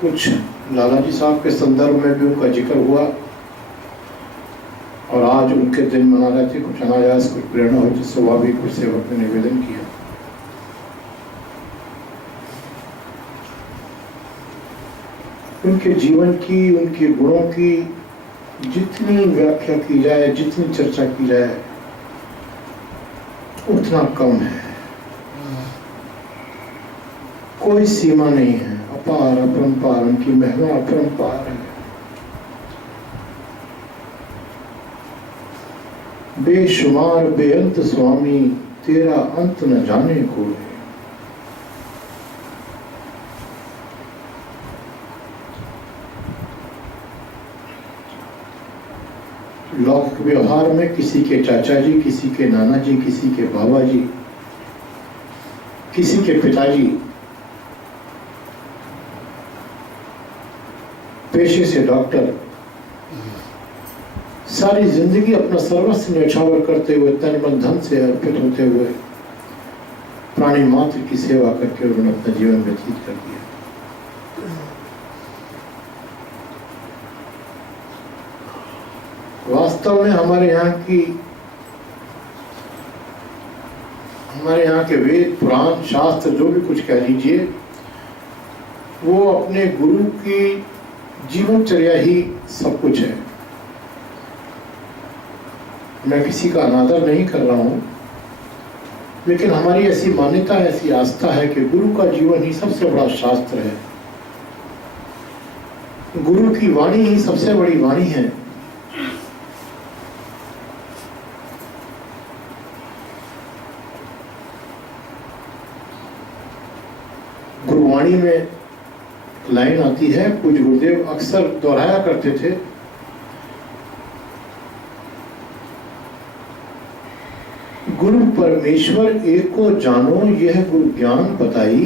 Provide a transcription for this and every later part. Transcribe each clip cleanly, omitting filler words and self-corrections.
कुछ लाला जी साहब के संदर्भ में भी उनका जिक्र हुआ और आज उनके दिन मना रहे थे। कुछ अनायास कुछ प्रेरणा हुई जिससे वह भी कुछ सेवक ने निवेदन किया। उनके जीवन की, उनके गुणों की जितनी व्याख्या की जाए, जितनी चर्चा की जाए उतना कम है। कोई सीमा नहीं है, अपार अपरंपार, उनकी महिमा अपरंपार है। बेशुमार बेअंत स्वामी, तेरा अंत न जाने कोई। लौकिक व्यवहार में किसी के चाचा जी, किसी के नाना जी, किसी के बाबा जी, किसी के पिताजी, पेशे से डॉक्टर, सारी जिंदगी अपना सर्वस्व न्यौछावर करते हुए, तन मन धन से अर्पित होते हुए प्राणी मात्र की सेवा करके उन्होंने अपना जीवन व्यतीत कर दिया। वास्तव में हमारे यहाँ के वेद पुराण शास्त्र जो भी कुछ कह लीजिए, वो अपने गुरु की जीवनचर्या ही सब कुछ है। मैं किसी का अनादर नहीं कर रहा हूँ, लेकिन हमारी ऐसी मान्यता, ऐसी आस्था है कि गुरु का जीवन ही सबसे बड़ा शास्त्र है। गुरु की वाणी ही सबसे बड़ी वाणी है। गुरुवाणी में लाइन आती है, पूज्य गुरुदेव अक्सर दोहराया करते थे, गुरु परमेश्वर एको जानो, यह गुरु ज्ञान बताई,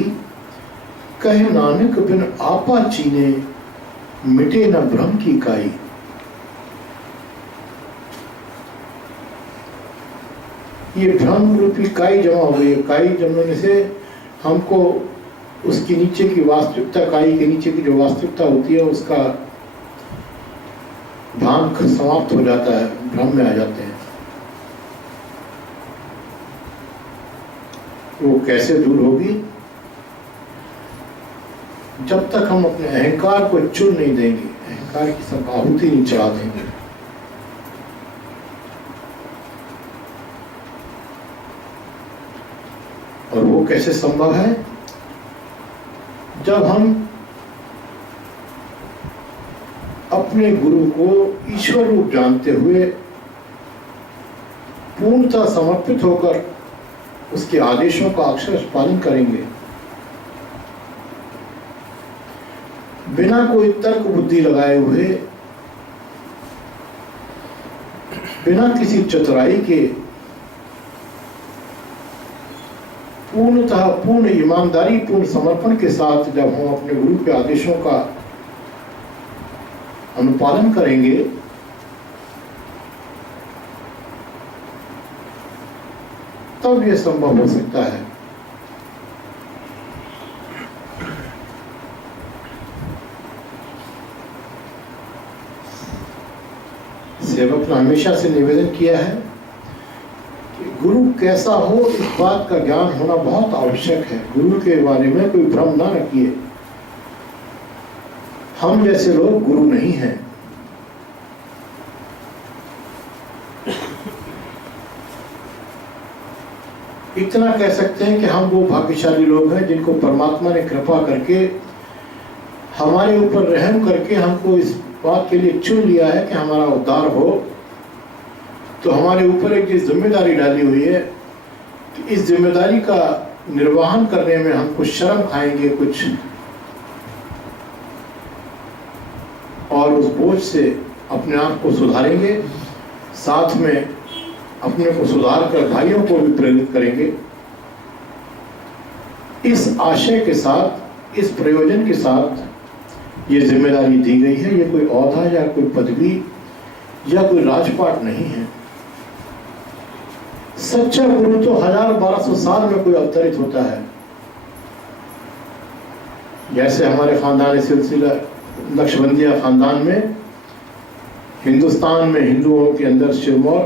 कहे नानक बिन आपा चीने, मिटे न भ्रम की काई। ये भ्रम रूपी काई जमा हो गई। काई जमने से हमको उसकी नीचे की वास्तविकता, काई के नीचे की जो वास्तविकता होती है उसका भान समाप्त हो जाता है, भ्रम में आ जाते हैं। वो कैसे दूर होगी? जब तक हम अपने अहंकार को चुन नहीं देंगे, अहंकार की सब आहुति नहीं चढ़ा देंगे। और वो कैसे संभव है? जब हम अपने गुरु को ईश्वर रूप जानते हुए पूर्णतः समर्पित होकर उसके आदेशों का अक्षरशः पालन करेंगे, बिना कोई तर्क बुद्धि लगाए हुए, बिना किसी चतुराई के, पूर्णतः पूर्ण ईमानदारी, पूर्ण समर्पण के साथ जब हम अपने गुरु के आदेशों का अनुपालन करेंगे, तब यह संभव हो सकता है। सेवक ने हमेशा से निवेदन किया है कि गुरु कैसा हो इस बात का ज्ञान होना बहुत आवश्यक है। गुरु के बारे में कोई भ्रम ना रखिए। हम जैसे लोग गुरु नहीं हैं। इतना कह सकते हैं कि हम वो भाग्यशाली लोग हैं जिनको परमात्मा ने कृपा करके, हमारे ऊपर रहम करके हमको इस बात के लिए चुन लिया है कि हमारा उद्धार हो। तो हमारे ऊपर एक जो जिम्मेदारी डाली हुई है कि इस जिम्मेदारी का निर्वहन करने में हम कुछ शर्म खाएंगे कुछ, और उस बोझ से अपने आप को सुधारेंगे, साथ में अपने को सुधार कर भाइयों को भी प्रेरित करेंगे। इस आशय के साथ, इस प्रयोजन के साथ ये जिम्मेदारी दी गई है। ये कोई औहदा या कोई पदवी या कोई राजपाट नहीं है। सच्चा गुरु तो 1000-1200 साल में कोई अवतरित होता है। जैसे हमारे ख़ानदान सिलसिला नक्शबंदिया ख़ानदान में हिंदुस्तान में हिंदुओं के अंदर सिरमौर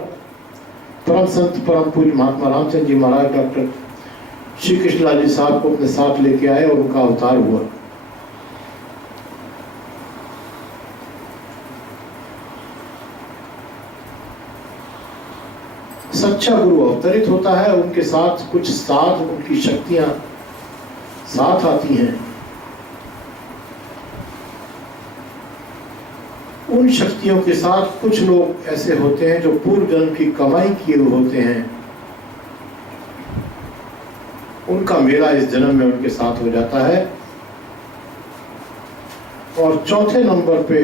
परम संत परम पूज्य महात्मा रामचंद्र जी महाराज डॉक्टर श्री कृष्णलाल जी साहब को अपने साथ लेके आए और उनका अवतार हुआ। सच्चा गुरु अवतरित होता है, उनके साथ कुछ साथ उनकी शक्तियां साथ आती हैं। उन शक्तियों के साथ कुछ लोग ऐसे होते हैं जो पूर्व जन्म की कमाई किए हुए होते हैं, उनका मेला इस जन्म में उनके साथ हो जाता है। और चौथे नंबर पे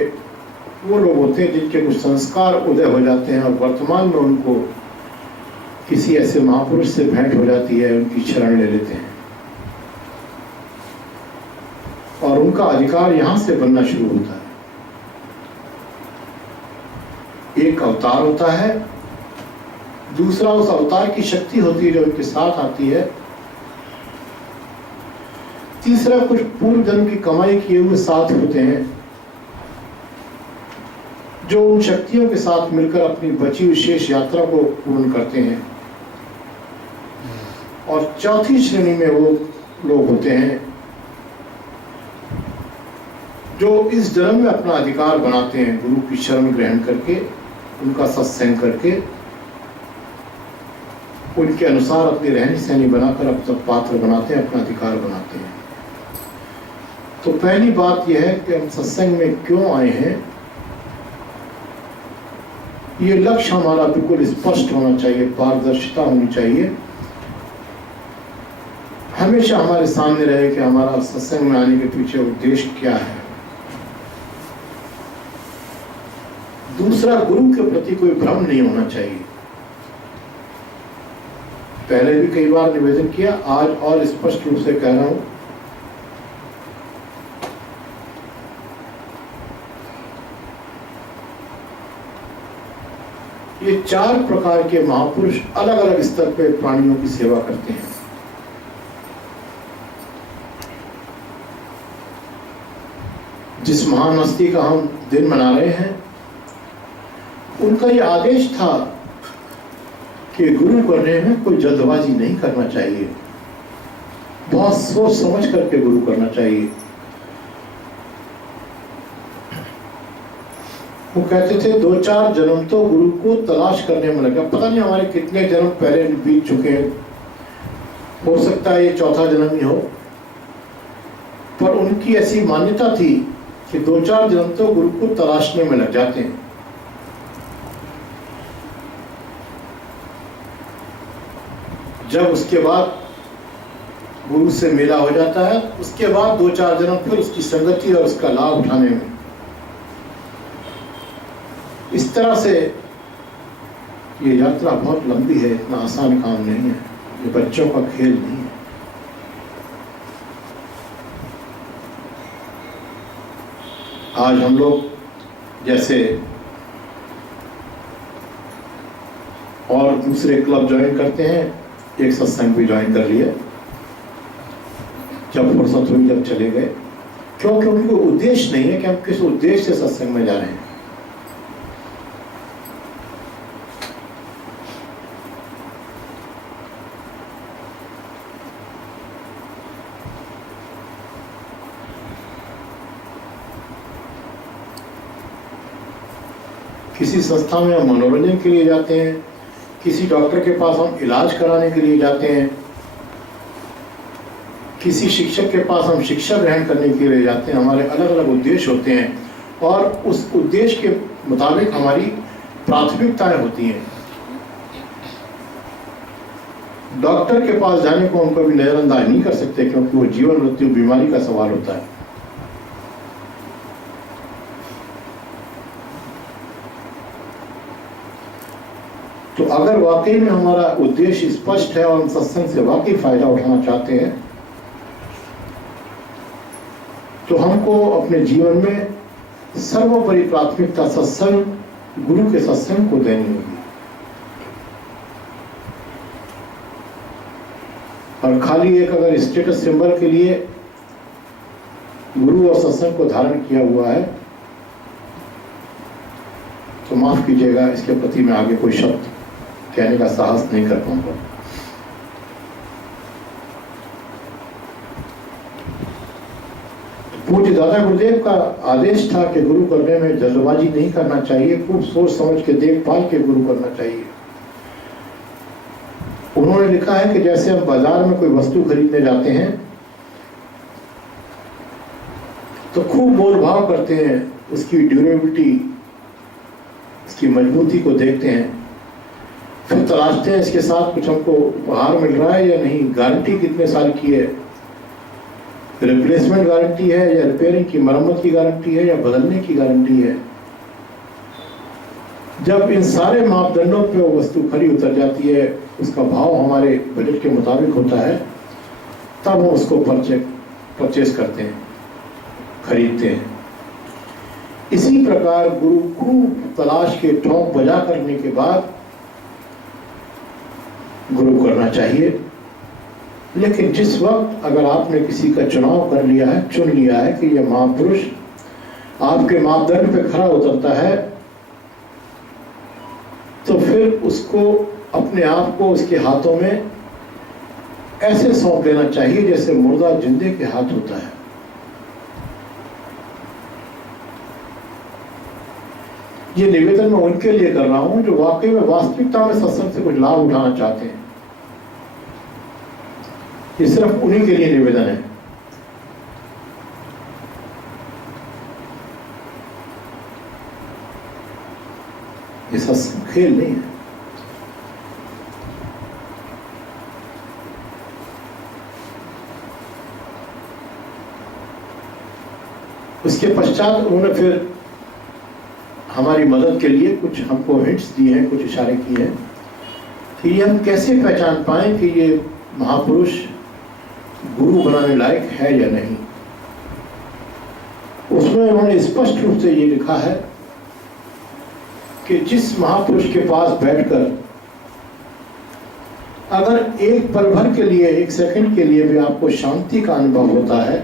वो लोग होते हैं जिनके कुछ संस्कार उदय हो जाते हैं और वर्तमान में उनको किसी ऐसे महापुरुष से भेंट हो जाती है, उनकी शरण ले लेते हैं और उनका अधिकार यहां से बनना शुरू होता है। एक अवतार होता है, दूसरा उस अवतार की शक्ति होती है जो उनके साथ आती है, तीसरा कुछ पूर्व जन्म की कमाई किए हुए साथ होते हैं जो उन शक्तियों के साथ मिलकर अपनी बची हुई शेष यात्रा को पूर्ण करते हैं। और चौथी श्रेणी में वो लोग होते हैं जो इस जन्म में अपना अधिकार बनाते हैं, गुरु की शरण ग्रहण करके, उनका सत्संग करके, उनके अनुसार अपनी रहनी सहनी बनाकर अपना पात्र बनाते हैं, अपना अधिकार बनाते हैं। तो पहली बात यह है कि हम सत्संग में क्यों आए हैं, ये लक्ष्य हमारा बिल्कुल स्पष्ट होना चाहिए, पारदर्शिता होनी चाहिए। हमेशा हमारे सामने रहे कि हमारा सत्संग में आने के पीछे उद्देश्य क्या है। दूसरा, गुरु के प्रति कोई भ्रम नहीं होना चाहिए। पहले भी कई बार निवेदन किया, आज और स्पष्ट रूप से कह रहा हूं, ये चार प्रकार के महापुरुष अलग अलग स्तर पे प्राणियों की सेवा करते हैं। जिस महान हस्ती का हम दिन मना रहे हैं, उनका ये आदेश था कि गुरु करने में कोई जल्दबाजी नहीं करना चाहिए, बहुत सोच समझ करके गुरु करना चाहिए। वो कहते थे 2-4 जन्म तो गुरु को तलाश करने में लगा। पता नहीं हमारे कितने जन्म पहले बीत चुके हैं, हो सकता है ये चौथा जन्म ही हो, पर उनकी ऐसी मान्यता थी कि 2-4 जन्म तो गुरु को तलाशने में लग जाते हैं। जब उसके बाद गुरु से मेला हो जाता है, उसके बाद 2-4 जन्म फिर उसकी संगति और उसका लाभ उठाने में। इस तरह से ये यात्रा बहुत लंबी है, इतना आसान काम नहीं है, ये बच्चों का खेल नहीं है। आज हम लोग जैसे और दूसरे क्लब ज्वाइन करते हैं, एक सत्संग भी ज्वाइन कर लिया, जब फुर्सत हुई जब चले गए। क्यों? क्योंकि कोई उद्देश्य नहीं है कि हम किस उद्देश्य से सत्संग में जा रहे हैं। किसी संस्था में हम मनोरंजन के लिए जाते हैं, किसी डॉक्टर के पास हम इलाज कराने के लिए जाते हैं, किसी शिक्षक के पास हम शिक्षा ग्रहण करने के लिए जाते हैं। हमारे अलग अलग उद्देश्य होते हैं और उस उद्देश्य के मुताबिक हमारी प्राथमिकताएं होती हैं। डॉक्टर के पास जाने को हम कभी नजरअंदाज नहीं कर सकते, क्योंकि वो जीवन मृत्यु बीमारी का सवाल होता है। तो अगर वाकई में हमारा उद्देश्य स्पष्ट है और हम सत्संग से वाकई फायदा उठाना चाहते हैं, तो हमको अपने जीवन में सर्वोपरि प्राथमिकता सत्संग, गुरु के सत्संग को देनी होगी। और खाली एक अगर स्टेटस सिंबल के लिए गुरु और सत्संग को धारण किया हुआ है, तो माफ कीजिएगा, इसके प्रति मैं आगे कोई शब्द कहने का साहस नहीं कर पाऊंगा। पूज्य दादा गुरुदेव का आदेश था कि गुरु करने में जल्दबाजी नहीं करना चाहिए, खूब सोच समझ के देखभाल के गुरु करना चाहिए। उन्होंने लिखा है कि जैसे हम बाजार में कोई वस्तु खरीदने जाते हैं तो खूब मोल भाव करते हैं, उसकी ड्यूरेबिलिटी, उसकी मजबूती को देखते हैं, फिर तलाशते हैं इसके साथ कुछ हमको उपहार मिल रहा है या नहीं, गारंटी कितने साल की है, रिप्लेसमेंट गारंटी है या रिपेयरिंग की मरम्मत की गारंटी है या बदलने की गारंटी है। जब इन सारे मापदंडों पे वो वस्तु खरी उतर जाती है, उसका भाव हमारे बजट के मुताबिक होता है, तब हम उसको परचेस करते हैं, खरीदते हैं। इसी प्रकार गुरु खूब तलाश के ठोंक बजा करने के बाद गुरु करना चाहिए। लेकिन जिस वक्त अगर आपने किसी का चुनाव कर लिया है, चुन लिया है कि यह महापुरुष आपके मापदंड पे खरा उतरता है, तो फिर उसको अपने आप को उसके हाथों में ऐसे सौंप देना चाहिए जैसे मुर्दा जिंदे के हाथ होता है। ये निवेदन मैं उनके लिए कर रहा हूं जो वाकई में वास्तविकता में सत्संग से कुछ लाभ उठाना चाहते हैं। ये सिर्फ उन्हीं के लिए निवेदन है। ये सत्संग खेल नहीं है। उसके पश्चात उन्होंने फिर हमारी मदद के लिए कुछ हमको हिंट्स दिए हैं, कुछ इशारे किए हैं कि ये हम कैसे पहचान पाएं कि ये महापुरुष गुरु बनाने लायक है या नहीं। उसमें उन्होंने स्पष्ट रूप से ये लिखा है कि जिस महापुरुष के पास बैठकर अगर एक पल भर के लिए, एक सेकंड के लिए भी आपको शांति का अनुभव होता है,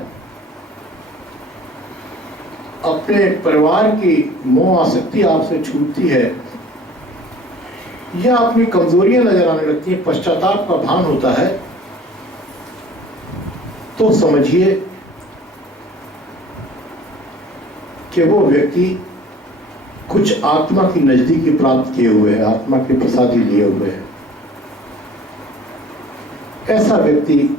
अपने परिवार की मोह आसक्ति आपसे छूटती है, या अपनी कमजोरियां नजर आने लगती हैं, पश्चाताप का भान होता है, तो समझिए कि वो व्यक्ति कुछ आत्मा की नजदीकी प्राप्त किए हुए है, आत्मा के प्रसादी लिए हुए है। ऐसा व्यक्ति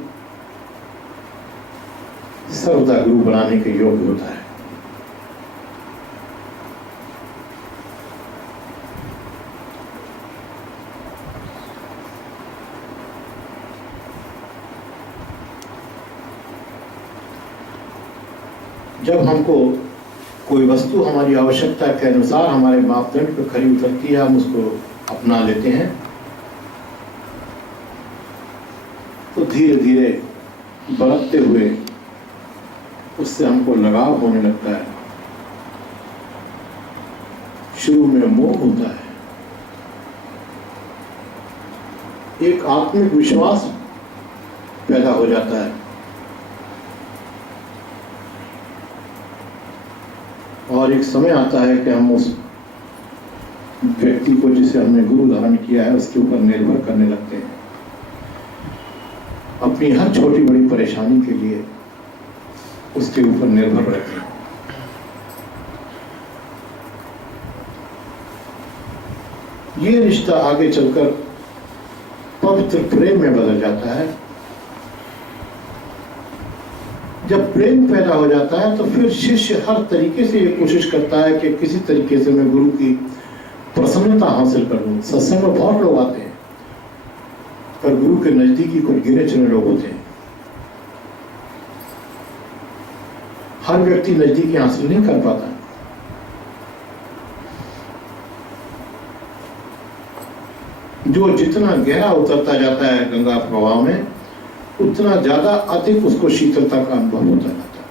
सर्वदा गुरु बनाने के योग्य होता है। जब हमको कोई वस्तु हमारी आवश्यकता के अनुसार हमारे मापदंड पर खरी उतरती है, हम उसको अपना लेते हैं, तो धीरे धीरे बढ़ते हुए उससे हमको लगाव होने लगता है। शुरू में मोह होता है, एक आत्मिक विश्वास पैदा हो जाता है, और एक समय आता है कि हम उस व्यक्ति को जिसे हमने गुरु धारण किया है उसके ऊपर निर्भर करने लगते हैं। अपनी हर छोटी बड़ी परेशानी के लिए उसके ऊपर निर्भर रहते हैं। ये रिश्ता आगे चलकर पवित्र प्रेम में बदल जाता है। जब प्रेम पैदा हो जाता है तो फिर शिष्य हर तरीके से ये कोशिश करता है कि किसी तरीके से मैं गुरु की प्रसन्नता हासिल कर लूं। सत्संग में बहुत लोग आते हैं, पर गुरु के नजदीकी कुछ गिने चुने लोग होते हैं। हर व्यक्ति नजदीकी हासिल नहीं कर पाता। जो जितना गहरा उतरता जाता है गंगा प्रवाह में, उतना ज्यादा अधिक उसको शीतलता का अनुभव होता जाता है।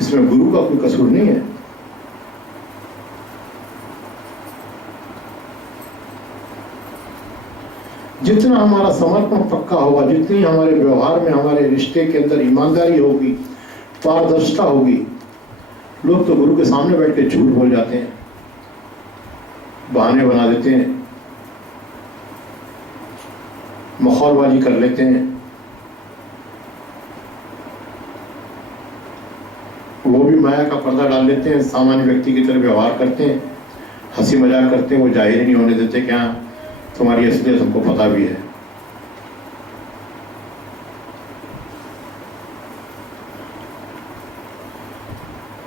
इसमें गुरु का कोई कसूर नहीं है। जितना हमारा समर्पण पक्का होगा, जितनी हमारे व्यवहार में, हमारे रिश्ते के अंदर ईमानदारी होगी, पारदर्शिता होगी, लोग तो गुरु के सामने बैठ के झूठ बोल जाते हैं, बहाने बना देते हैं, मखौलबाजी कर लेते हैं, वो भी माया का पर्दा डाल लेते हैं, सामान्य व्यक्ति की तरह व्यवहार करते हैं, हंसी मजाक करते हैं, वो जाहिर नहीं होने देते कि हाँ तुम्हारी असलियत हमको पता भी है।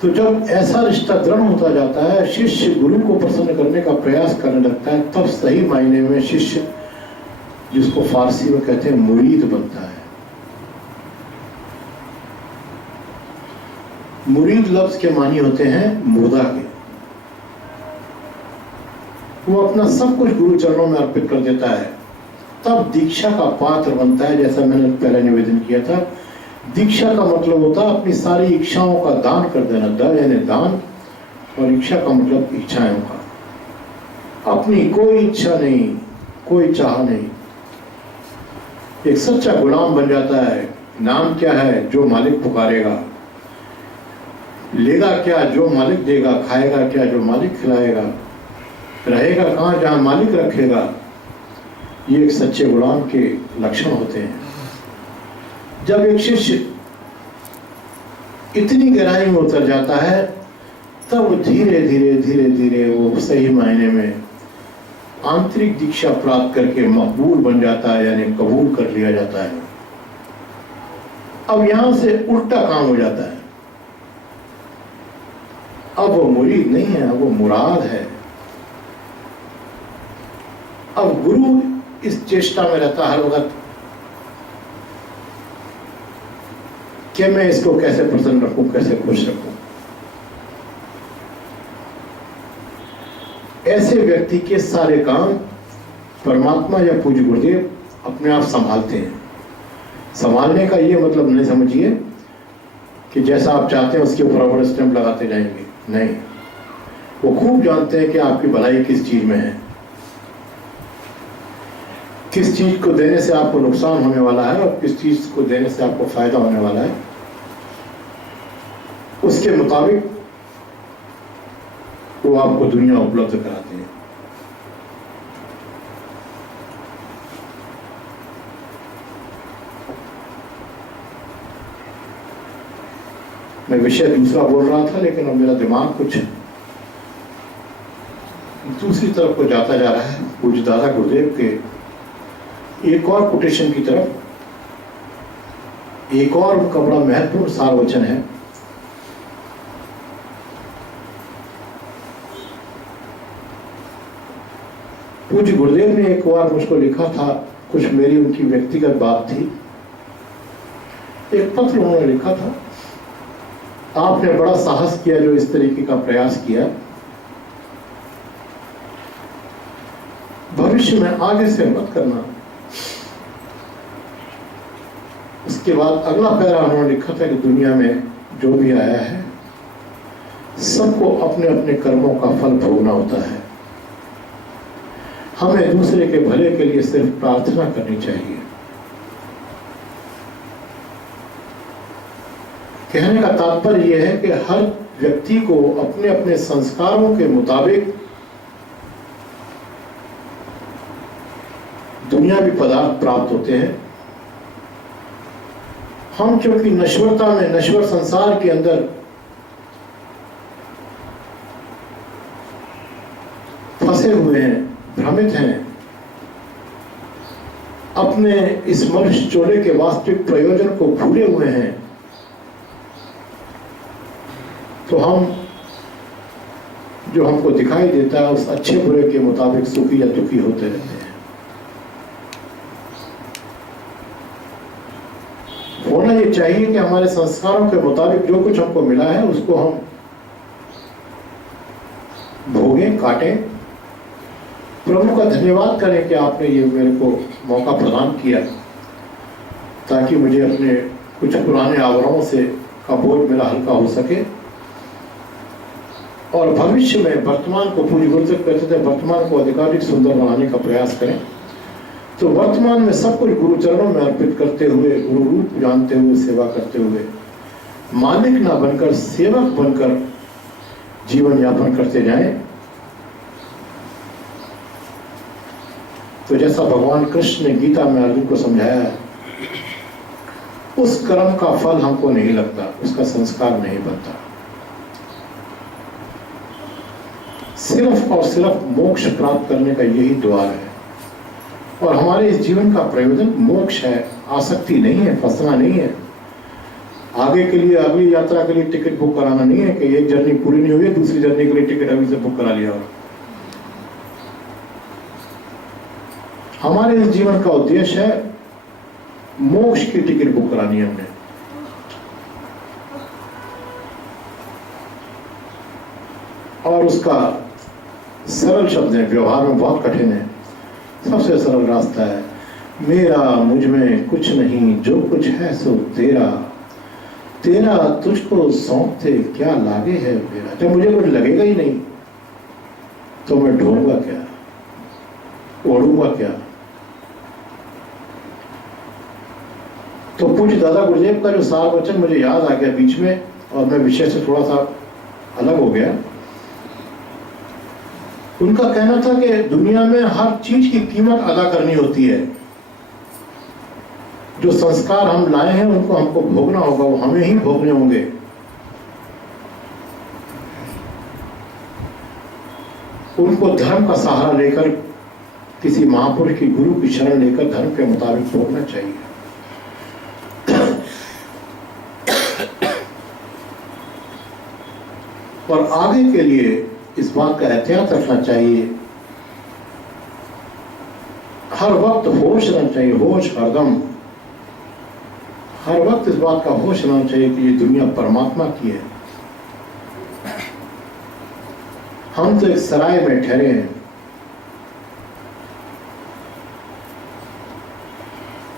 तो जब ऐसा रिश्ता दृढ़ होता जाता है, शिष्य गुरु को प्रसन्न करने का प्रयास करने लगता है, तब सही मायने में शिष्य, जिसको फारसी में कहते हैं मुरीद, बनता है। मुरीद लफ्ज के मानी होते हैं मुर्दा के। वो अपना सब कुछ गुरु चरणों में अर्पित कर देता है, तब दीक्षा का पात्र बनता है। जैसा मैंने पहले निवेदन किया था, दीक्षा का मतलब होता है अपनी सारी इच्छाओं का दान कर देना। द यानी दान, और इच्छा का मतलब इच्छाओं का। अपनी कोई इच्छा नहीं, कोई चाह नहीं, एक सच्चा गुलाम बन जाता है। नाम क्या है? जो मालिक पुकारेगा। लेगा क्या? जो मालिक देगा। खाएगा क्या? जो मालिक खिलाएगा। रहेगा कहाँ? जहाँ मालिक रखेगा। ये एक सच्चे गुलाम के लक्षण होते हैं। जब एक शिष्य इतनी गहराई में उतर जाता है, तब धीरे धीरे धीरे धीरे वो सही मायने में आंतरिक दीक्षा प्राप्त करके मकबूल बन जाता है, यानी कबूल कर लिया जाता है। अब यहां से उल्टा काम हो जाता है। अब वो मुरीद नहीं है, अब वो मुराद है। अब गुरु इस चेष्टा में रहता हर वक्त कि मैं इसको कैसे प्रसन्न रखूं, कैसे खुश रखूं। ऐसे व्यक्ति के सारे काम परमात्मा या पूज्य गुरुदेव अपने आप संभालते हैं। संभालने का ये मतलब नहीं समझिए कि जैसा आप चाहते हैं उसके ऊपर रबड़ स्टैंप लगाते जाएंगे, नहीं। वो खूब जानते हैं कि आपकी भलाई किस चीज में है, किस चीज को देने से आपको नुकसान होने वाला है और किस चीज को देने से आपको फायदा होने वाला है। उसके मुताबिक वो आपको दुनिया उपलब्ध कराते हैं। मैं विषय दूसरा बोल रहा था, लेकिन अब मेरा दिमाग कुछ दूसरी तरफ को जाता जा रहा है। पूज्य दादा गुरुदेव के एक और कोटेशन की तरफ, एक और उनका बड़ा महत्वपूर्ण सार वचन है। पूज्य गुरुदेव ने एक बार मुझको लिखा था, कुछ मेरी उनकी व्यक्तिगत बात थी, एक पत्र उन्होंने लिखा था। आपने बड़ा साहस किया जो इस तरीके का प्रयास किया। भविष्य में आगे से मत करना। उसके बाद अगला पैरा उन्होंने लिखा था कि दुनिया में जो भी आया है सबको अपने अपने कर्मों का फल भोगना होता है। हमें दूसरे के भले के लिए सिर्फ प्रार्थना करनी चाहिए। कहने का तात्पर्य यह है कि हर व्यक्ति को अपने अपने संस्कारों के मुताबिक दुनियावी पदार्थ प्राप्त होते हैं। हम क्योंकि नश्वरता में, नश्वर संसार के अंदर फंसे हुए हैं, भ्रमित हैं, अपने इस मनुष्य चोले के वास्तविक प्रयोजन को भूले हुए हैं, तो हम जो हमको दिखाई देता है उस अच्छे बुरे के मुताबिक सुखी या दुखी होते रहते हैं। होना ये चाहिए कि हमारे संस्कारों के मुताबिक जो कुछ हमको मिला है उसको हम भोगें, काटें। प्रभु का धन्यवाद करें कि आपने ये मेरे को मौका प्रदान किया, ताकि मुझे अपने कुछ पुराने आवरणों से का बोझ मेरा हल्का हो सके और भविष्य में वर्तमान को, पूज्य गुरुदेव कहते थे, वर्तमान को अधिकाधिक सुंदर बनाने का प्रयास करें। तो वर्तमान में सब कुछ गुरु चरणों में अर्पित करते हुए, गुरु रूप जानते हुए, सेवा करते हुए, मालिक ना बनकर सेवक बनकर जीवन यापन करते जाएं। तो जैसा भगवान कृष्ण ने गीता में अर्जुन को समझाया है, उस कर्म का फल हमको नहीं लगता, उसका संस्कार नहीं बनता। सिर्फ और सिर्फ मोक्ष प्राप्त करने का यही द्वार है, और हमारे इस जीवन का प्रयोजन मोक्ष है, आसक्ति नहीं है, फंसना नहीं है, आगे के लिए अगली यात्रा के लिए टिकट बुक कराना नहीं है कि एक जर्नी पूरी नहीं हुई है, दूसरी जर्नी के लिए टिकट अभी से बुक करा लिया हो। हमारे इस जीवन का उद्देश्य है मोक्ष की टिकट बुक करानी है हमने। और उसका सरल शब्द है, व्यवहार में बहुत कठिन है। सबसे सरल रास्ता है, मेरा मुझ में कुछ नहीं, जो कुछ है सो तेरा, तेरा तुझको सौंपते क्या लागे है मेरा। जब मुझे कुछ लगेगा ही नहीं तो मैं ढूंढूंगा क्या, ओढ़ूंगा क्या। तो पूज्य दादा गुरुदेव का जो सार वचन मुझे याद आ गया बीच में, और मैं विषय से थोड़ा सा अलग हो गया। उनका कहना था कि दुनिया में हर चीज की कीमत अदा करनी होती है। जो संस्कार हम लाए हैं उनको हमको भोगना होगा, वो हमें ही भोगने होंगे। उनको धर्म का सहारा लेकर, किसी महापुरुष की, गुरु की शरण लेकर धर्म के मुताबिक भोगना चाहिए। और आगे के लिए इस बात का एहतियात रखना चाहिए, हर वक्त होश रहना चाहिए, होश हरदम, हर वक्त इस बात का होश रहना चाहिए कि ये दुनिया परमात्मा की है। हम तो एक सराय में ठहरे हैं।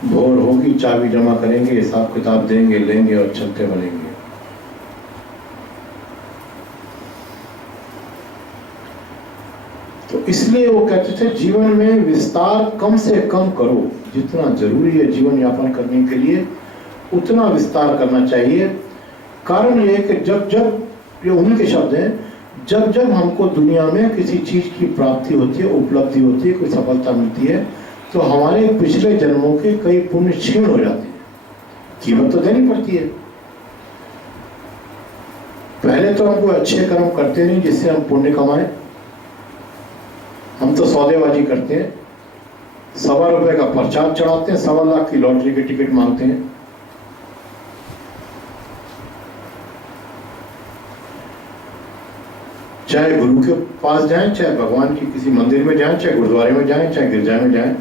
भोर होगी, चाबी जमा करेंगे, हिसाब किताब देंगे, लेंगे और चलते बनेंगे। तो इसलिए वो कहते थे जीवन में विस्तार कम से कम करो, जितना जरूरी है जीवन यापन करने के लिए उतना विस्तार करना चाहिए। कारण ये है कि जब जब, ये उन्हीं के शब्द हैं, जब जब हमको दुनिया में किसी चीज की प्राप्ति होती है, उपलब्धि होती है, कोई सफलता मिलती है, तो हमारे पिछले जन्मों के कई पुण्य क्षीण हो जाते हैं। कीमत तो देनी पड़ती है। पहले तो हम कोई अच्छे कर्म करते नहीं जिससे हम पुण्य कमाएं। हम तो सौदेबाजी करते हैं, ₹1.25 का प्रचार चढ़ाते हैं, 1.25 लाख की लॉटरी की टिकट मांगते हैं। चाहे गुरु के पास जाएं, चाहे भगवान की किसी मंदिर में जाएं, चाहे गुरुद्वारे में जाएं, चाहे गिरजा में जाएं,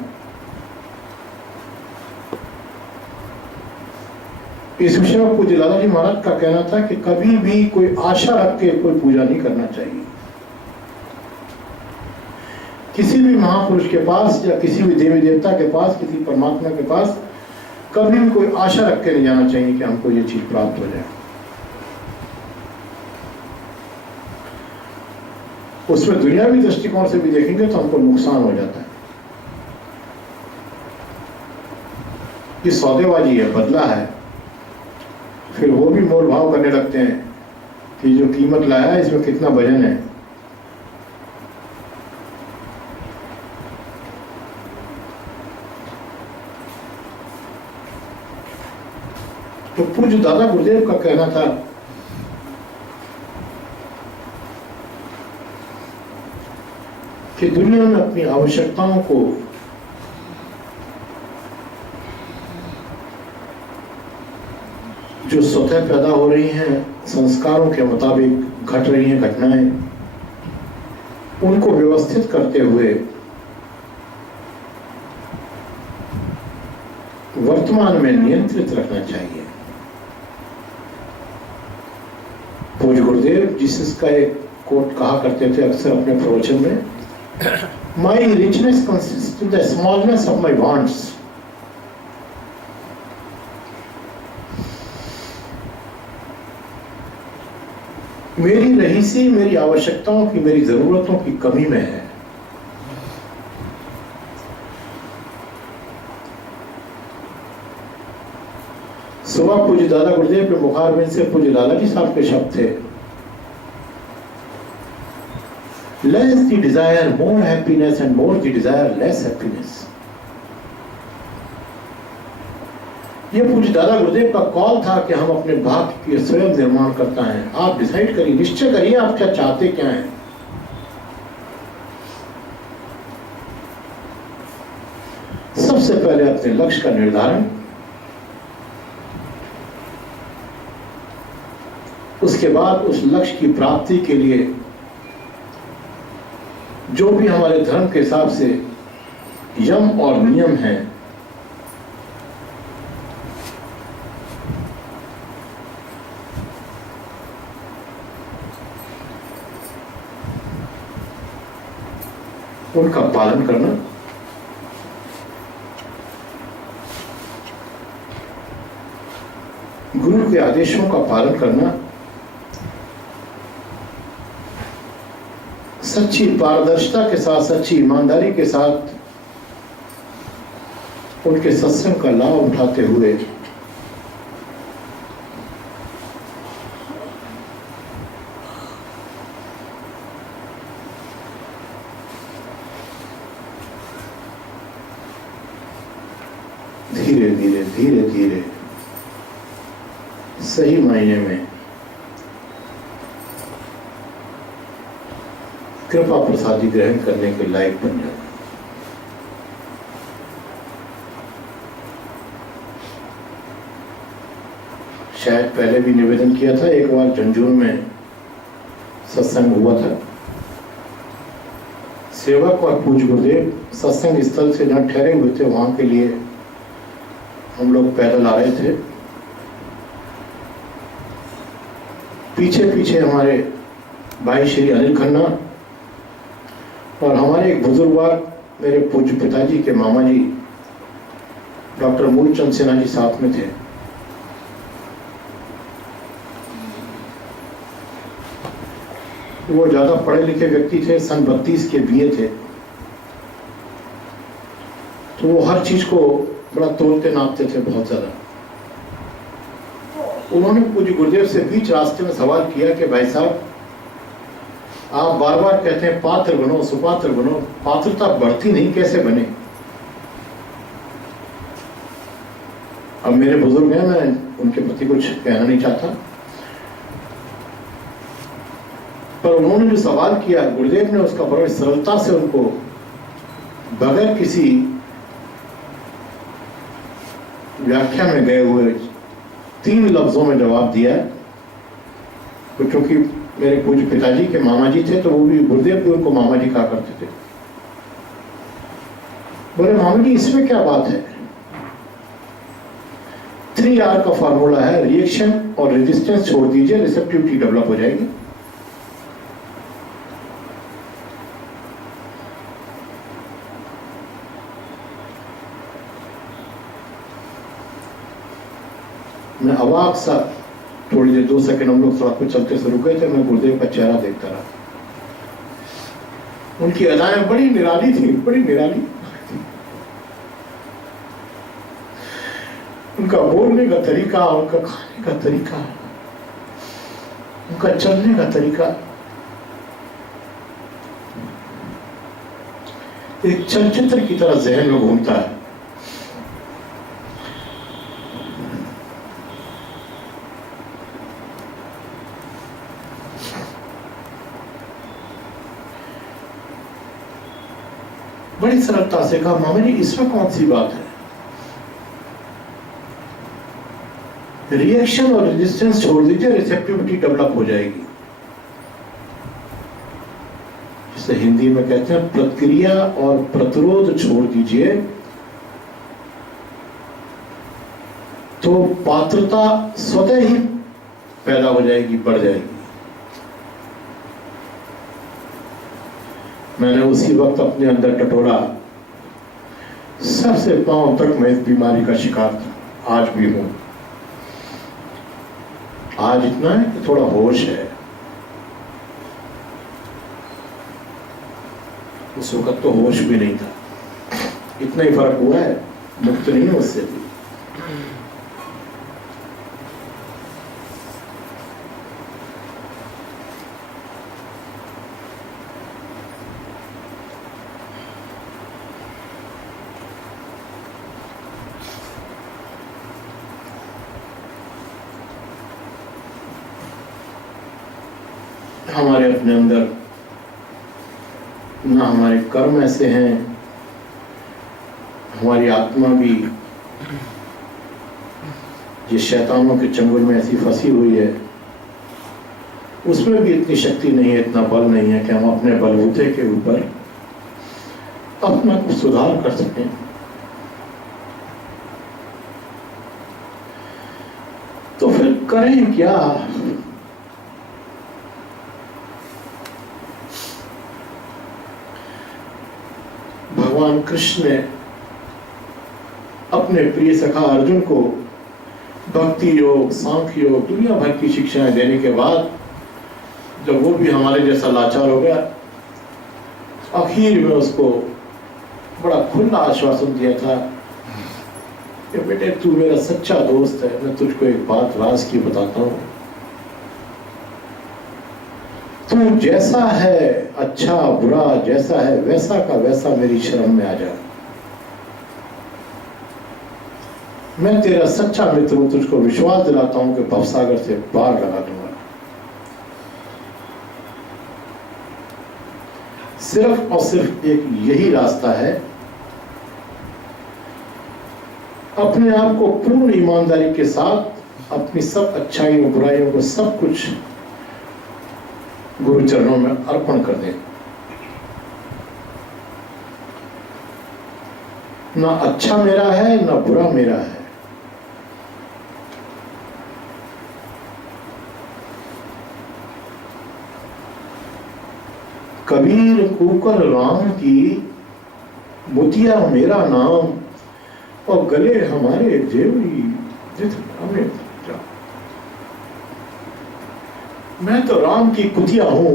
इस विषय में पूज्य दादा जी महाराज का कहना था कि कभी भी कोई आशा रख के कोई पूजा नहीं करना चाहिए। किसी भी महापुरुष के पास या किसी भी देवी देवता के पास, किसी परमात्मा के पास कभी भी कोई आशा रख के नहीं जाना चाहिए कि हमको ये चीज प्राप्त हो जाए। उसमें दुनियावी दृष्टिकोण से भी देखेंगे तो हमको नुकसान हो जाता है। ये सौदेबाजी है, बदला है। फिर वो भी मोल भाव करने लगते हैं कि जो कीमत लाया है इसमें कितना वजन है। तो पूज्य दादा गुरुदेव का कहना था कि दुनिया में अपनी आवश्यकताओं को जो स्वतः पैदा हो रही हैं, संस्कारों के मुताबिक घट रही हैं घटनाएं, उनको व्यवस्थित करते हुए वर्तमान में नियंत्रित रखना चाहिए। पूज्य गुरुदेव जिसका एक कोट कहा करते थे अक्सर अपने प्रवचन में, My richness consists in the smallness of my wants. मेरी रहीसी मेरी आवश्यकताओं की, मेरी जरूरतों की कमी में है। सेवा पूज्य दादा गुरुदेव के मुखारबिंद से पूज्य लाला जी साहब के शब्द थे, less the desire more happiness and more the desire less happiness। ये पूज्य दादा गुरुदेव का कॉल था कि हम अपने भाग्य के स्वयं निर्माण करता है। आप डिसाइड करिए, निश्चय करिए आप क्या चाहते क्या हैं। सबसे पहले अपने लक्ष्य का निर्धारण, उसके बाद उस लक्ष्य की प्राप्ति के लिए जो भी हमारे धर्म के हिसाब से यम और नियम हैं, उनका पालन करना, गुरु के आदेशों का पालन करना, सच्ची पारदर्शिता के साथ, सच्ची ईमानदारी के साथ उनके सत्संग का लाभ उठाते हुए धीरे धीरे धीरे धीरे सही मायने में कृपा प्रसादी ग्रहण करने के लायक बन जाए। शायद पहले भी निवेदन किया था, एक बार झंझुनू में सत्संग हुआ था। सेवक और पूज्य गुरुदेव सत्संग स्थल से जहाँ ठहरे हुए थे वहां के लिए हम लोग पैदल आ रहे थे। पीछे पीछे हमारे भाई श्री अनिल खन्ना और हमारे एक बुजुर्गवार मेरे पूज्य पिताजी के मामा जी डॉक्टर मूलचंद सिन्हा जी साथ में थे। वो ज्यादा पढ़े लिखे व्यक्ति थे, सन 32 के बीए थे, तो वो हर चीज को बड़ा तोलते नापते थे बहुत ज्यादा। उन्होंने पूज्य गुरुदेव से बीच रास्ते में सवाल किया कि भाई साहब, आप बार बार कहते हैं पात्र बनो, सुपात्र बनो, पात्रता बढ़ती नहीं, कैसे बने? अब मेरे बुजुर्ग हैं, मैं उनके प्रति कुछ कहना नहीं चाहता, पर उन्होंने जो सवाल किया गुरुदेव ने उसका बड़ी सरलता से उनको बगैर किसी व्याख्या में गए हुए 3 लफ्जों में जवाब दिया। तो क्योंकि मेरे पूज्य पिताजी के मामा जी थे तो वो भी गुरुदेव भी उनको मामा जी कहा करते थे। बोले मामा जी इसमें क्या बात है? 3R का फॉर्मूला है, रिएक्शन और रेजिस्टेंस छोड़ दीजिए, रिसेप्टिविटी डेवलप हो जाएगी। मैं अवाक सा, थोड़ी देर 2 सेकंड हम लोग सड़क पे चलते से रुके थे, मैं गुरुदेव का चेहरा देखता रहा। उनकी अदाएं बड़ी निराली थी, बड़ी निराली। उनका बोलने का तरीका, उनका खाने का तरीका, उनका चलने का तरीका एक चलचित्र की तरह जहन में घूमता है। बड़ी सरलता से कहा मामा जी इसमें कौन सी बात है? रिएक्शन और रेजिस्टेंस छोड़ दीजिए, रिसेप्टिविटी डेवलप हो जाएगी। जिसे हिंदी में कहते हैं प्रतिक्रिया और प्रतिरोध छोड़ दीजिए तो पात्रता स्वतः ही पैदा हो जाएगी, बढ़ जाएगी। मैंने उसी वक्त अपने अंदर टटोला, सबसे पांव तक मैं इस बीमारी का शिकार था, आज भी हूं। आज इतना है कि थोड़ा होश है, उस वक्त तो होश भी नहीं था। इतना ही फर्क हुआ है, मुक्त नहीं है उससे भी। हमारे अपने अंदर ना हमारे कर्म ऐसे हैं, हमारी आत्मा भी ये शैतानों के चंगुल में ऐसी फंसी हुई है, उसमें भी इतनी शक्ति नहीं है, इतना बल नहीं है कि हम अपने बलबूते के ऊपर अपना कुछ सुधार कर सकें। तो फिर करें क्या? भगवान कृष्ण ने अपने प्रिय सखा अर्जुन को भक्ति योग, सांख्य योग, दुनिया भर की शिक्षाएं देने के बाद जब वो भी हमारे जैसा लाचार हो गया, आखिर में उसको बड़ा खुला आश्वासन दिया था कि बेटे तू मेरा सच्चा दोस्त है, मैं तुझको एक बात राज की बताता हूँ, तू जैसा है अच्छा बुरा जैसा है वैसा का वैसा मेरी शरण में आ जा, मैं तेरा सच्चा मित्र हूं, तुझको विश्वास दिलाता हूं कि भवसागर से पार लगा दूंगा। सिर्फ और सिर्फ एक यही रास्ता है, अपने आप को पूर्ण ईमानदारी के साथ अपनी सब अच्छाइयों बुराइयों को सब कुछ गुरु चरणों में अर्पण कर दें। ना अच्छा मेरा है ना बुरा मेरा है, कबीर कुकर राम की मोतिया मेरा नाम, और गले हमारे जेवरी जित हमें जा। मैं तो राम की कुतिया हूं,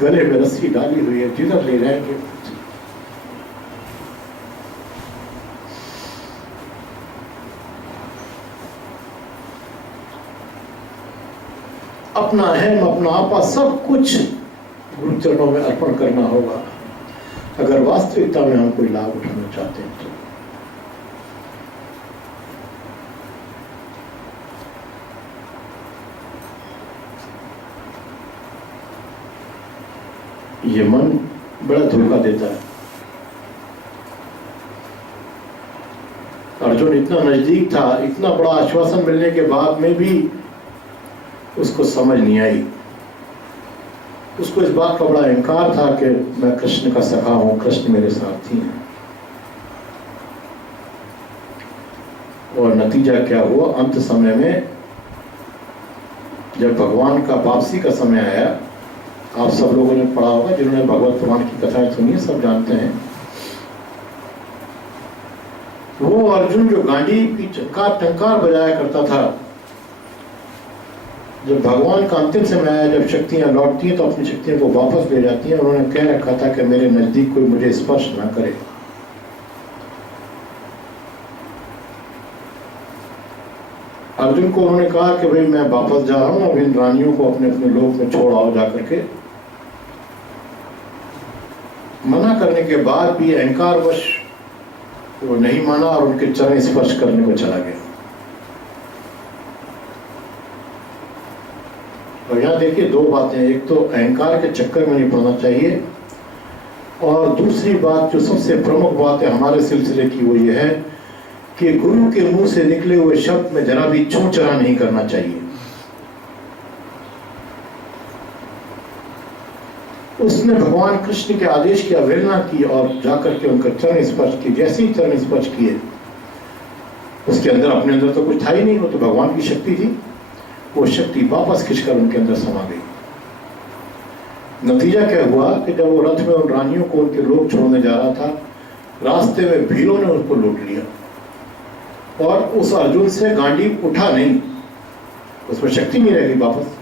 गले में रस्सी डाली हुई है, जिधर ले जाएंगे। अपना अहम अपना आपा सब कुछ गुरु चरणों में अर्पण करना होगा अगर वास्तविकता में हम कोई लाभ उठाना चाहते हैं तो। ये मन बड़ा धोखा देता है। अर्जुन इतना नजदीक था, इतना बड़ा आश्वासन मिलने के बाद में भी उसको समझ नहीं आई। उसको इस बात का बड़ा अहंकार था कि मैं कृष्ण का सखा हूं, कृष्ण मेरे साथी हैं। और नतीजा क्या हुआ? अंत समय में जब भगवान का वापसी का समय आया, आप सब लोगों ने पढ़ा होगा, जिन्होंने भगवत पुराण की कथाएं सुनी है सब जानते हैं, वो अर्जुन जो गांडी की टंकार बजाया करता था, जब भगवान का अंतिम समय आया, जब शक्तियां लौटती हैं तो अपनी शक्तियों को वापस ले जाती हैं। उन्होंने कह रखा था कि मेरे नजदीक कोई मुझे स्पर्श ना करे। अर्जुन को उन्होंने कहा कि भाई मैं वापस जा रहा हूं, अब इन रानियों को अपने अपने लोक में छोड़ आओ जाकर के। मना करने के बाद भी अहंकारवश वो नहीं माना और उनके चरण स्पर्श करने को चला गया। और यहाँ देखिए दो बातें, एक तो अहंकार के चक्कर में नहीं पड़ना चाहिए, और दूसरी बात जो सबसे प्रमुख बात है हमारे सिलसिले की वो ये है कि गुरु के मुंह से निकले हुए शब्द में जरा भी चूं-चरा नहीं करना चाहिए। उसने भगवान कृष्ण के आदेश की अवहेलना की और जाकर के उनका चरण स्पर्श किए। जैसे ही चरण स्पर्श किए, उसके अंदर अपने अंदर तो कुछ था ही नहीं, वो तो भगवान की शक्ति थी। वो शक्ति वापस खिंचकर उनके अंदर समा गई। नतीजा क्या हुआ कि जब वो रथ में उन रानियों को उनके लोग छोड़ने जा रहा था, रास्ते में भीलों ने उसको लूट लिया और उस अर्जुन से गांडी उठा नहीं, उसमें शक्ति नहीं रह गई वापस।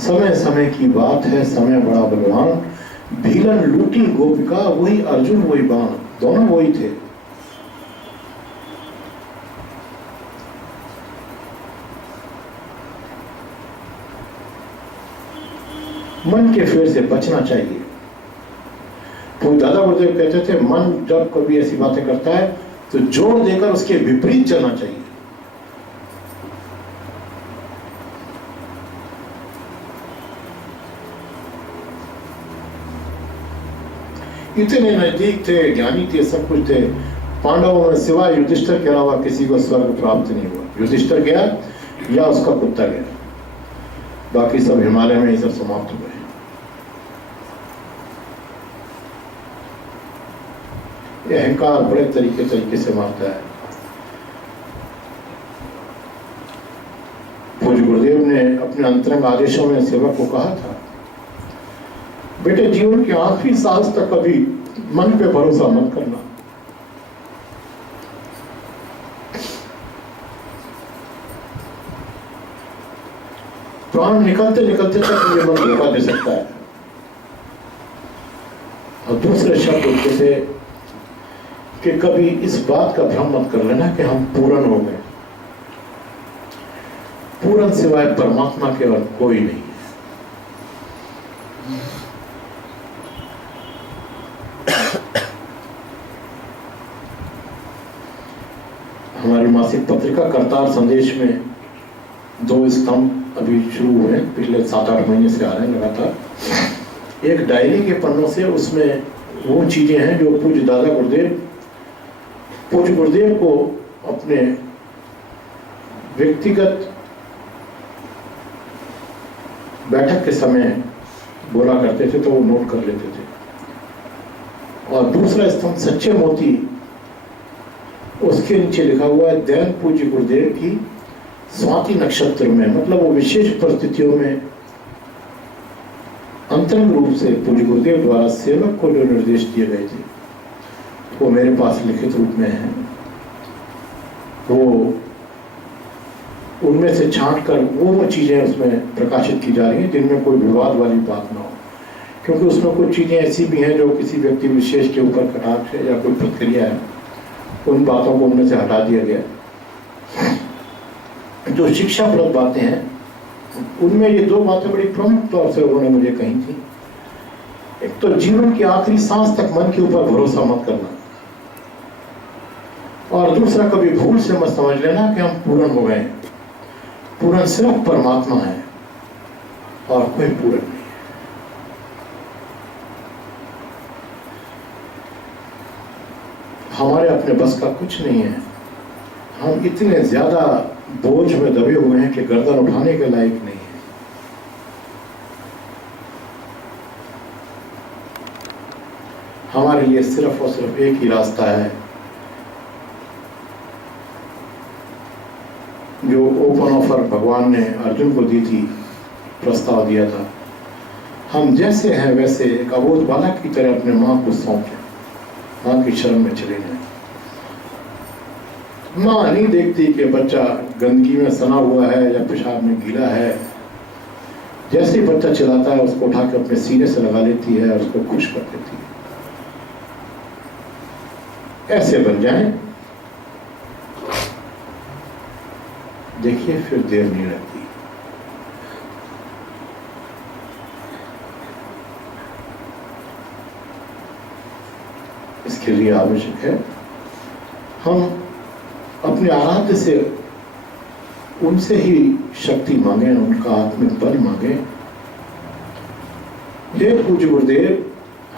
समय समय की बात है, समय बड़ा बलवान। भीलन लूटी गोपिका, वही अर्जुन वही बाण, दोनों वही थे। मन के फेर से बचना चाहिए। तो दादा गुरुदेव कहते थे मन जब कभी ऐसी बातें करता है तो जोर देकर उसके विपरीत चलना चाहिए। इतने नजदीक थे, ज्ञानी थे, सब कुछ थे। पांडवों में सिवाय युधिष्ठिर के अलावा किसी को स्वर्ग प्राप्त नहीं हुआ। युधिष्ठिर गया या उसका कुत्ता गया, बाकी सब हिमालय में ही सब समाप्त हुए। ये अहंकार बड़े तरीके से मारता है। पूज्य गुरुदेव ने अपने अंतरंग आदेशों में सेवक को कहा था, बेटे जीवन के आखिरी सांस तक कभी मन पे भरोसा मत करना। प्राण निकलते निकलते तक ये मन धोखा दे सकता है। और दूसरे शब्द होते थे कि कभी इस बात का भ्रम मत कर लेना कि हम पूर्ण हो गए। पूर्ण सिवाय परमात्मा के और कोई नहीं है। हमारी मासिक पत्रिका करतार संदेश में 2 स्तंभ अभी शुरू हुए, पिछले 7-8 महीने से आ रहे हैं लगातार। एक डायरी के पन्नों से, उसमें वो चीजें हैं जो पूज्य दादा गुरुदेव को अपने व्यक्तिगत बैठक के समय बोला करते थे, तो वो नोट कर लेते थे। और दूसरा स्तंभ सच्चे मोती, उसके नीचे लिखा हुआ है दैन पूज्य गुरुदेव की स्वाति नक्षत्र में, मतलब वो विशेष परिस्थितियों में अंतरंग रूप से पूज्य गुरुदेव द्वारा सेवक को जो निर्देश दिए गए थे वो मेरे पास लिखित रूप में है। वो उनमें से छांट कर वो चीजें उसमें प्रकाशित की जा रही हैं जिनमें कोई विवाद वाली बात ना हो, क्योंकि उसमें कुछ चीजें ऐसी भी हैं जो किसी व्यक्ति विशेष के ऊपर कटाक्ष है या कोई प्रतिक्रिया है, उन बातों को उनमें से हटा दिया गया। जो शिक्षाप्रद बातें हैं उनमें ये 2 बातें बड़ी प्रमुख तौर से उन्होंने मुझे कही थी। एक तो जीवन की आखिरी सांस तक मन के ऊपर भरोसा मत करना, और दूसरा कभी भूल से मत समझ लेना कि हम पूर्ण हो गए। पूर्ण सिर्फ परमात्मा है और कोई पूर्ण नहीं। हमारे अपने बस का कुछ नहीं है। हम इतने ज्यादा बोझ में दबे हुए हैं कि गर्दन उठाने के लायक नहीं है। हमारे लिए सिर्फ और सिर्फ एक ही रास्ता है जो ओपन ऑफर भगवान ने अर्जुन को दी थी, प्रस्ताव दिया था। हम जैसे हैं वैसे एक अबोध बालक की तरह अपने माँ को सौंपें, माँ की शरण में चले जाएं। माँ नहीं देखती कि बच्चा गंदगी में सना हुआ है या पेशाब में गीला है। जैसे ही बच्चा चिल्लाता है उसको उठा के अपने सीने से लगा लेती है और उसको खुश कर देती है। ऐसे बन जाएं, देखिए फिर देर नहीं लगती। इसके लिए आवश्यक है हम अपने आराध्य से उनसे ही शक्ति मांगे, उनका आत्मिक बल मांगे। हे पूज्य गुरुदेव,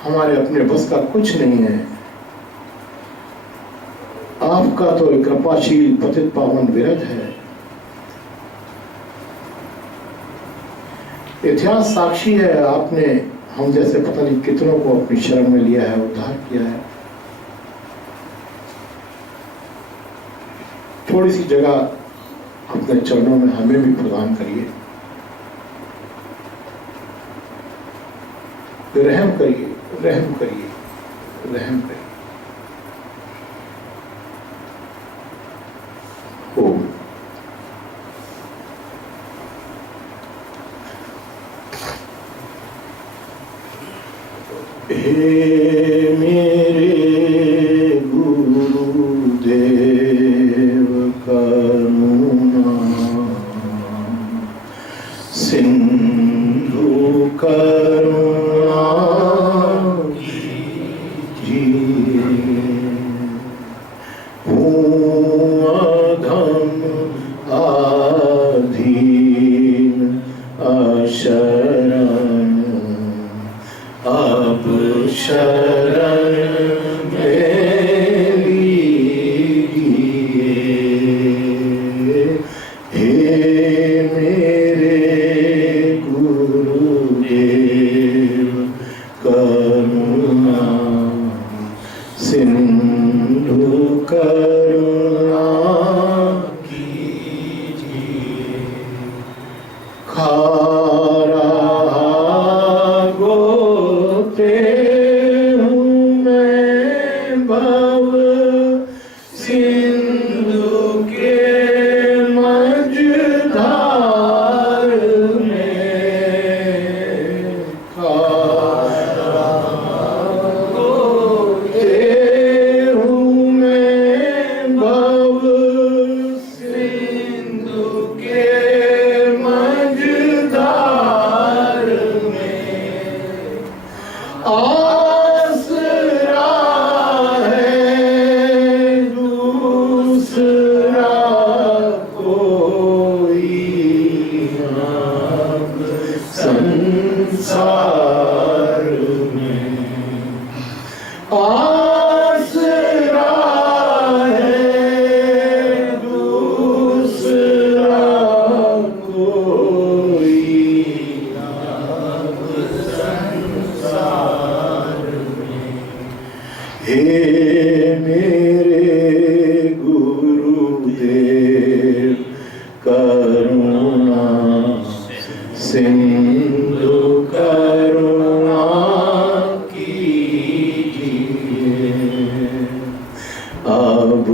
हमारे अपने बस का कुछ नहीं है। आपका तो कृपाशील पतित पावन विरज है। इतिहास साक्षी है, आपने हम जैसे पता नहीं कितनों को अपनी शरण में लिया है, उद्धार किया है। थोड़ी सी जगह अपने चरणों में हमें भी प्रदान करिए। रहम करिए, रहम करिए, रहम करिए। ओम। हे मेरे गुरुदेव करुणा सिंधु करुणा शरण अब शरण मेरी हे मेरे गुरुदेव करुणा सिंधु करुणा कीजिए। खारा गोते हूँ मैं भव सिंधु के मझधार में। खारा गोते हूँ मैं भव सिंधु के मझधार में। आसरा है दूसरा कोई अब संसार में। आसरा है दूसरा कोई अब संसार में। हे मेरे गुरुदेव करुणा सिंधु करुणा कीजिए। अब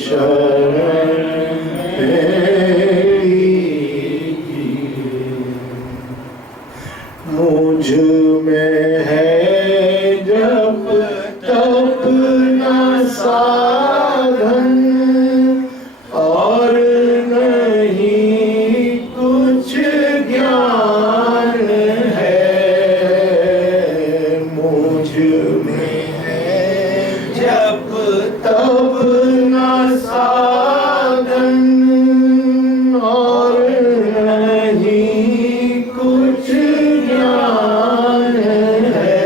शरण मेरी मुझ में है जब तप न साधन और नहीं कुछ ज्ञान है। मुझ में है जब तप न साधन और नहीं कुछ ज्ञान है।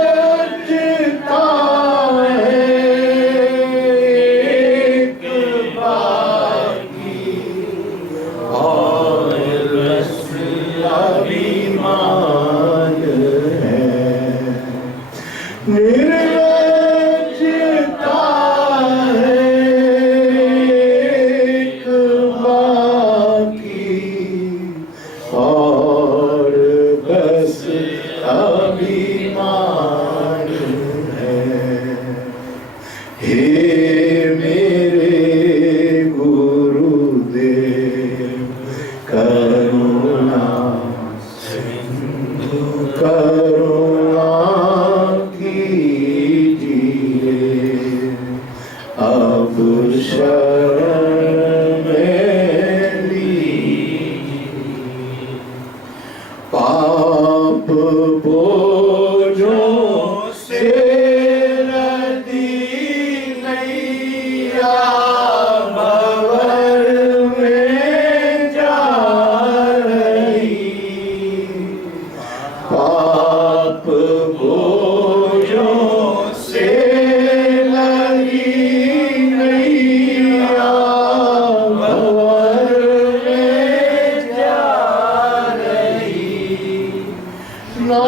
निर्लज्जता है एक बाकी और रस अभिमान है। निर्लज्जता है एक बाकी और बस अभिमान है। हे मेरे गुरुदेव करुणा सिंधु करुणा कीजिए। अब शरण मेरी पाप बोझों से लदी नैया भंवर में जा रही। पाप बोझों से लदी नैया भंवर में जा रही। ना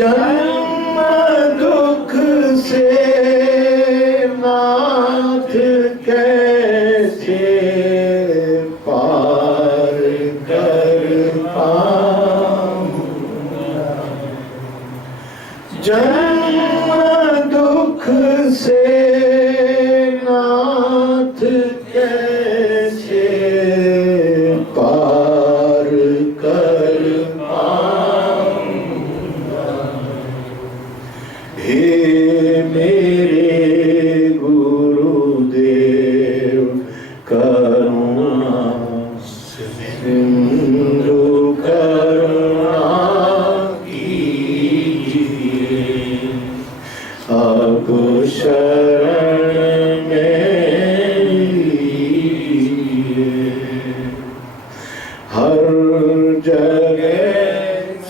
जन्म दुख से नाथ कैसे पार कर पाऊंगा, जन्म दुख से नाथ कैसे पार कर पाऊंगा। हे मेरे गुरुदेव करुणा सिंधु करुणा कीजिए, अब शरण में लीजिए। हर जगह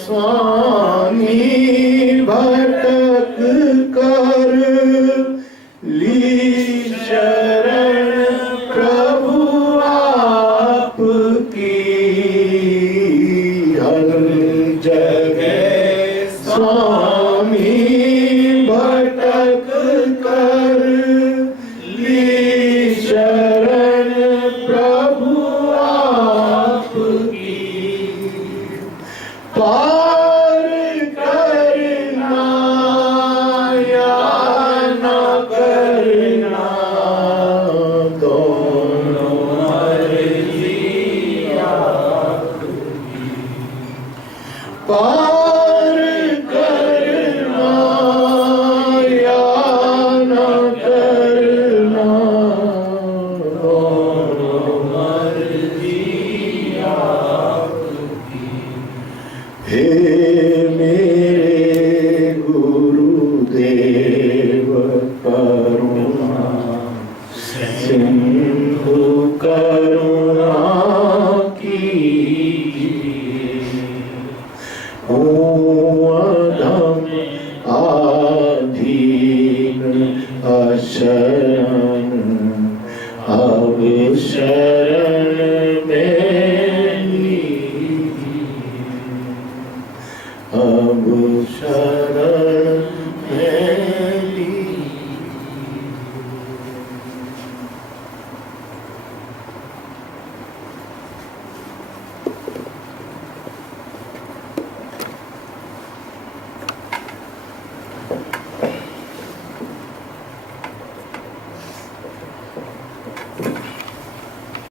स्वामी भटक कर ली शरण प्रभु आपकी, हर जगह स्वामी भटक कर ली शरण प्रभु आपकी। पार करना या न करना दोनों मर्जी आपकी। पार करना या न करना दोनों मर्जी आपकी। हे मेरे गुरुदेव करुणा सिंधु करुणा कीजिए। ओम